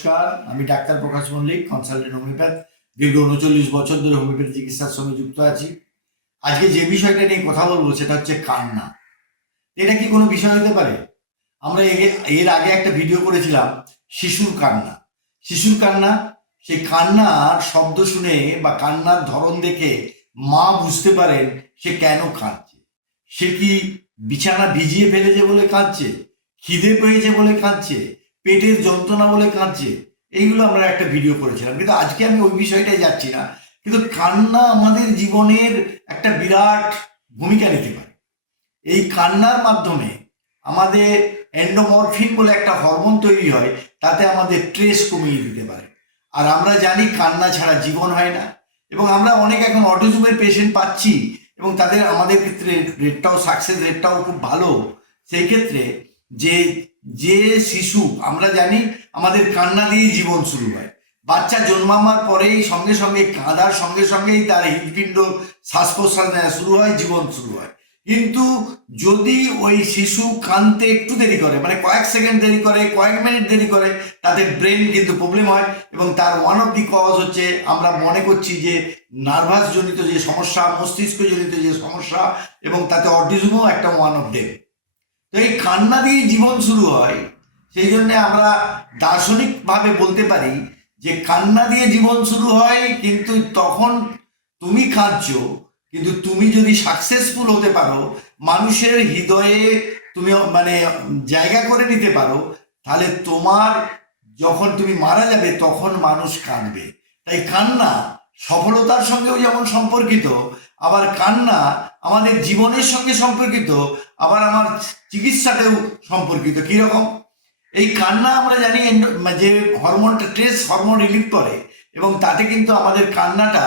নমস্কার, আমি doctor Prakash Mallik consultant homoeopath দীর্ঘ উনচল্লিশ বছর ধরে হোমিওপ্যাথি চিকিৎসার সঙ্গে যুক্ত আছি। আজকে যে বিষয়টা নিয়ে কথা বলব সেটা হচ্ছে কান্না। এটা কি কোনো বিষয় হতে পারে? আমরা এর আগে একটা ভিডিও করেছিলাম, শিশুর কান্না। শিশুর কান্না সেই কান্নার শব্দ শুনে বা কান্নার ধরন দেখে মা বুঝতে পারেন সে কেন কাঁদছে। সে কি বিছানা ভিজিয়ে ফেলেছে বলে কাঁদছে? খিদে পেয়েছে বলে কাঁদছে? পেটের যন্ত্রণা বলে কাঁদছে। এইগুলো আমরা একটা ভিডিও করেছিলাম। কিন্তু আজকে আমি ওই বিষয়টাই যাচ্ছি না। কিন্তু কান্না আমাদের জীবনের একটা বিরাট ভূমিকা নিতে পারে। এই কান্নার মাধ্যমে আমাদের এন্ডোমরফিন বলে একটা হরমোন তৈরি হয়, তাতে আমাদের ট্রেস কমিয়ে দিতে পারে। আর আমরা জানি কান্না ছাড়া জীবন হয় না। এবং আমরা অনেক এখন অটিজমের পেশেন্ট পাচ্ছি এবং তাদের আমাদের ক্ষেত্রে রেটটাও সাকসেস রেটটাও খুব ভালো। সেই ক্ষেত্রে যে যে শিশু, আমরা জানি আমাদের কান্না দিয়েই জীবন শুরু হয়। বাচ্চা জন্মামার পরেই সঙ্গে সঙ্গে কাঁদার সঙ্গে সঙ্গেই তার হৃদপিণ্ড শ্বাস প্রশ্বাস নেওয়া শুরু হয়, জীবন শুরু হয়। কিন্তু যদি ওই শিশু কানতে একটু দেরি করে মানে কয়েক সেকেন্ড দেরি করে, কয়েক মিনিট দেরি করে তাদের ব্রেন কিন্তু প্রবলেম হয় এবং তার ওয়ান অফ দি কজ হচ্ছে আমরা মনে করছি যে নার্ভাস জনিত যে সমস্যা মস্তিষ্ক জনিত যে সমস্যা এবং তাতে অটিজমও একটা ওয়ান অফ দেম তো এই কান্না দিয়ে জীবন শুরু হয়, সেই জন্য আমরা দার্শনিকভাবে বলতে পারি যে কান্না দিয়ে জীবন শুরু হয় কিন্তু তখন তুমি কাঁদছো, কিন্তু তুমি যদি সাকসেসফুল হতে পারো, মানুষের হৃদয়ে তুমি মানে জায়গা করে নিতে পারো, তাহলে তোমার যখন তুমি মারা যাবে তখন মানুষ কাঁদবে। তাই কান্না সফলতার সঙ্গেও যেমন সম্পর্কিত, আবার কান্না আমাদের জীবনের সঙ্গে সম্পর্কিত, আবার আমার চিকিৎসাতেও সম্পর্কিত। কীরকম এই কান্না আমরা জানি যে হরমোনটা ট্রেস হরমোন রিলিফ করে এবং তাতে কিন্তু আমাদের কান্নাটা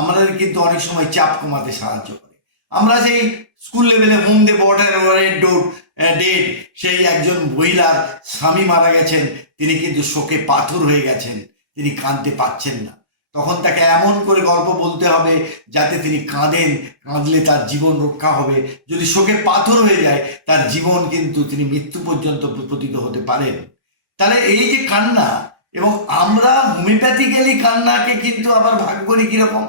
আমাদের কিন্তু অনেক সময় চাপ কমাতে সাহায্য করে। আমরা সেই স্কুল লেভেলে হোম দে বর্ডার ডোর ডেট সেই একজন মহিলার স্বামী মারা গেছেন, তিনি কিন্তু শোকে পাথর হয়ে গেছেন, তিনি কাঁদতে পাচ্ছেন না। তখন তাকে এমন করে গল্প বলতে হবে যাতে তিনি কাঁদেন, কাঁদলে তার জীবন রক্ষা হবে। যদি শোকে পাথর হয়ে যায়, তার জীবন কিন্তু তিনি মৃত্যু পর্যন্ত পতিত হতে পারেন। তাহলে এই যে কান্না, এবং আমরা হোমিওপ্যাথিক্যালি কান্নাকে কিন্তু আবার ভাগ করি কীরকম?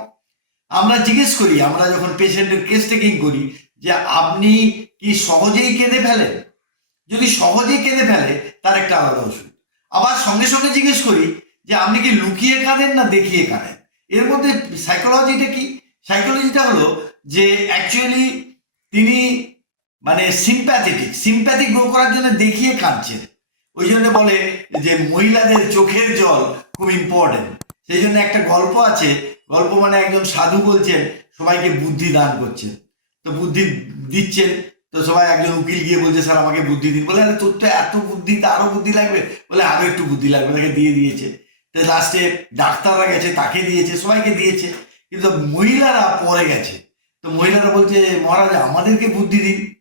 আমরা জিজ্ঞেস করি, আমরা যখন পেশেন্টের কেস টেকিং করি যে, আপনি কি সহজেই কেঁদে ফেলেন? যদি সহজেই কেঁদে ফেলে, তার একটা আলাদা ওষুধ। আবার সঙ্গে সঙ্গে জিজ্ঞেস করি যে আপনি কি লুকিয়ে কাঁদেন না দেখিয়ে কাঁদেন এর মধ্যে সাইকোলজিটা কি? সাইকোলজিটা হলো যে অ্যাকচুয়ালি তিনি মানে সিম্প্যাথেটিক সিম্প্যাথিক গ্রো করার জন্য দেখিয়ে কাঁদছেন ওই জন্য বলে যে মহিলাদের চোখের জল খুব ইম্পর্টেন্ট সেই জন্য একটা গল্প আছে, গল্প মানে একজন সাধু বলছেন, সবাইকে বুদ্ধি দান করছেন। তো বুদ্ধি দিচ্ছেন, তো সবাই একজন উকিল গিয়ে বলছে, স্যার, আমাকে বুদ্ধি দিন। বলে তোর তো এত বুদ্ধি তা আরও বুদ্ধি লাগবে? বলে, আরও একটু বুদ্ধি লাগবে তাকে দিয়ে দিয়েছে। লাস্টে ডাক্তাররা গেছে তাকে দিয়েছে সবাইকে দিয়েছে কিন্তু মহিলারা পরে গেছে। তো মহিলারা বলছে মহারাজ আমাদেরকে বুদ্ধি দিন।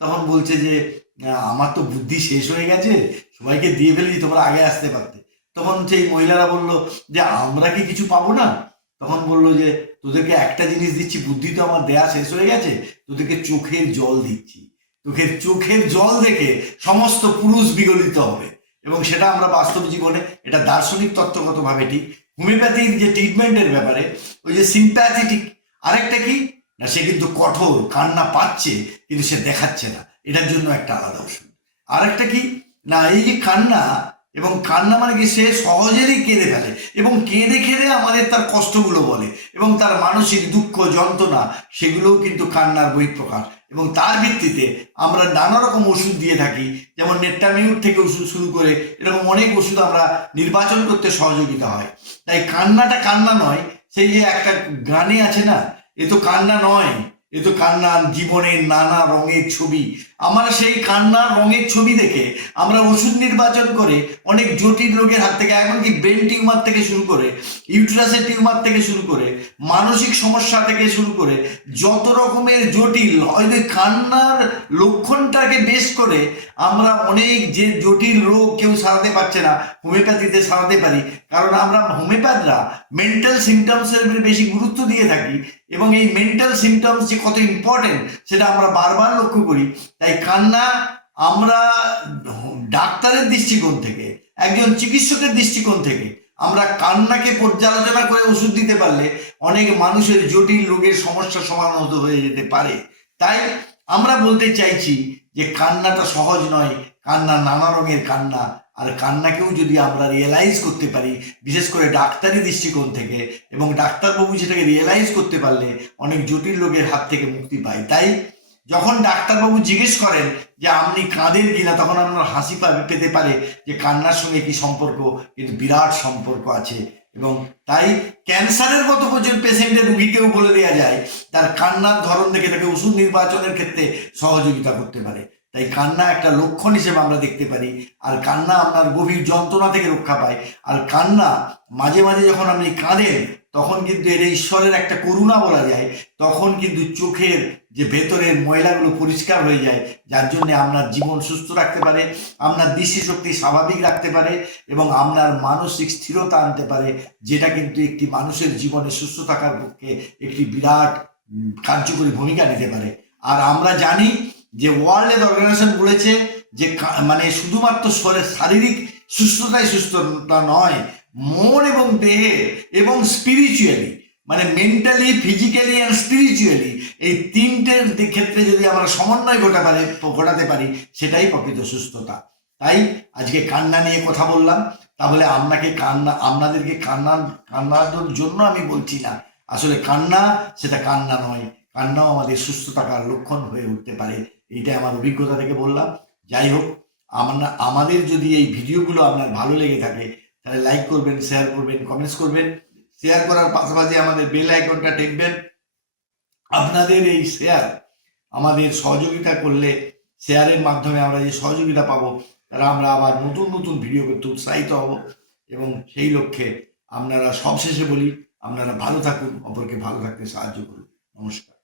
তখন বলছে যে "না, আমার তো বুদ্ধি শেষ হয়ে গেছে সবাইকে দিয়ে ফেলি তোমরা আগে আসতে পারতে। তখন সেই মহিলারা বলল যে আমরা কি কিছু পাবো না? তখন বলল যে তোদেরকে একটা জিনিস দিচ্ছি বুদ্ধি তো আমার দেয়া শেষ হয়ে গেছে তোদেরকে চোখের জল দিচ্ছি। তোকে চোখের জল দেখে সমস্ত পুরুষ বিগলিত হবে। এবং সেটা আমরা বাস্তব জীবনে, এটা দার্শনিক তত্ত্বগতভাবে ঠিক। হোমিওপ্যাথির যে ট্রিটমেন্টের ব্যাপারে, ওই যে সিম্প্যাথেটিক আরেকটা কি? না, সে কিন্তু কঠোর, কান্না পাচ্ছে, কিন্তু সে দেখাচ্ছে না। এটার জন্য একটা আলাদা ওষুধ আরেকটা কি? না, এই যে কান্না, এবং কান্না মানে কি? সে সহজেরই কেঁদে ফেলে। এবং কেঁদে খেদে আমাদের তার কষ্টগুলো বলে। এবং তার মানসিক দুঃখ, যন্ত্রণা, সেগুলোও কিন্তু কান্নার বহিঃপ্রকাশ। এবং তার ভিত্তিতে আমরা নানা রকম ওষুধ দিয়ে থাকি, যেমন নেট্টামিউট থেকে ওষুধ শুরু করে এরকম অনেক ওষুধ আমরা নির্বাচন করতে সহযোগিতা হয়। তাই কান্নাটা কান্না নয়, সেই যে একটা গানে আছে না, এ তো কান্না নয়, এ তো কান্না জীবনের নানা রঙের ছবি আমরা সেই কান্নার রঙের ছবি দেখে আমরা ওষুধ নির্বাচন করে অনেক জটিল রোগের হাত থেকে, এমনকি ব্রেন টিউমার থেকে শুরু করে, ইউট্রাসের টিউমার থেকে শুরু করে, মানসিক সমস্যা থেকে শুরু করে, যত রকমের জটিল, হয়তো কান্নার লক্ষণটাকে বেশ করে আমরা অনেক যে জটিল রোগ কেউ সারাতে পারছে না, হোমিওপ্যাথিতে সারাতে পারি, কারণ আমরা হোমিওপ্যাথরা মেন্টাল সিমটমসের বেশি গুরুত্ব দিয়ে থাকি এবং এই মেন্টাল সিমটমস যে কত ইম্পর্টেন্ট সেটা আমরা বারবার লক্ষ্য করি। তাই কান্না আমরা ডাক্তারের দৃষ্টিকোণ থেকে, একজন চিকিৎসকের দৃষ্টিকোণ থেকে, আমরা কান্নাকে পর্যালোচনা করে ওষুধ দিতে পারলে অনেক মানুষের জটিল রোগের সমস্যা সমাধান হয়ে যেতে পারে। তাই আমরা বলতে চাইছি যে কান্নাটা সহজ নয়, কান্না নানা রঙের কান্না, আর কান্নাকেও যদি আমরা রিয়েলাইজ করতে পারি, বিশেষ করে ডাক্তারি দৃষ্টিকোণ থেকে, এবং ডাক্তারবাবু সেটাকে রিয়েলাইজ করতে পারলে অনেক জটিল রোগের হাত থেকে মুক্তি পায়। তাই যখন ডাক্তারবাবু জিজ্ঞেস করেন যে আপনি কাঁদেন কিনা, তখন আপনার হাসি পাবে, পেতে পারে যে কান্নার সঙ্গে কি সম্পর্ক, কিন্তু বিরাট সম্পর্ক আছে। এবং তাই ক্যান্সারের মতো পর্যন্ত পেশেন্টের রুগীকেও বলে দেওয়া যায়, তার কান্নার ধরন দেখে তাকে ওষুধ নির্বাচনের ক্ষেত্রে সহযোগিতা করতে পারে। তাই কান্না একটা লক্ষণ হিসেবে আমরা দেখতে পারি। আর কান্না আপনার গভীর যন্ত্রণা থেকে রক্ষা পায়। আর কান্না মাঝে মাঝে যখন আপনি কাঁদেন, তখন কিন্তু এটা ঈশ্বরের একটা করুণা বলা যায়, তখন কিন্তু চোখের যে ভেতরের ময়লাগুলো পরিষ্কার হয়ে যায়, যার জন্য আপনার জীবন সুস্থ রাখতে পারে, আপনার দৃষ্টিশক্তি স্বাভাবিক রাখতে পারে এবং আপনার মানসিক স্থিরতা আনতে পারে, যেটা কিন্তু একটি মানুষের জীবনে সুস্থ থাকার পক্ষে একটি বিরাট কার্যকরী ভূমিকা নিতে পারে। আর আমরা জানি যে ওয়ার্ল্ড হেলথ অর্গানাইজেশন বলেছে যে মানে শুধুমাত্র শরীর, শারীরিক সুস্থতাই সুস্থতা নয়, মন এবং দেহে এবং স্পিরিচুয়ালি মানে মেন্টালি ফিজিক্যালি অ্যান্ড স্পিরিচুয়ালি এই তিনটের ক্ষেত্রে যদি আমরা সমন্বয় ঘটা পারে, ঘটাতে পারি, সেটাই প্রকৃত সুস্থতা। তাই আজকে কান্না নিয়ে কথা বললাম। তাহলে আপনাকে কান্না, আপনাদেরকে কান্না, কান্নার জন্য আমি বলছি না। আসলে কান্না, সেটা কান্না নয়। কান্নাও আমাদের সুস্থ থাকার লক্ষণ হয়ে উঠতে পারে। এইটা আমার অভিজ্ঞতা থেকে বললাম। যাই হোক, আমরা, আমাদের যদি এই ভিডিওগুলো আপনার ভালো লেগে থাকে, তাহলে লাইক করবেন শেয়ার করবেন কমেন্টস করবেন। শেয়ার করার পাশাপাশি আমাদের বেল আইকনটা টিপবেন আপনাদের এই শেয়ার আমাদের সহযোগিতা করলে শেয়ারের মাধ্যমে আমরা যে সহযোগিতা পাবো, তারা আমরা আবার নতুন নতুন ভিডিও করতে উৎসাহিত হব এবং সেই লক্ষ্যে আপনারা সবশেষে বলি, আপনারা ভালো থাকুন, অপরকে ভালো থাকতে সাহায্য করুন। নমস্কার।